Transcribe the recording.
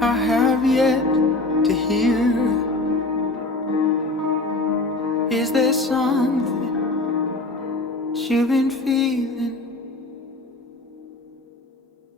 I have yet to hear. Is there something you've been feeling?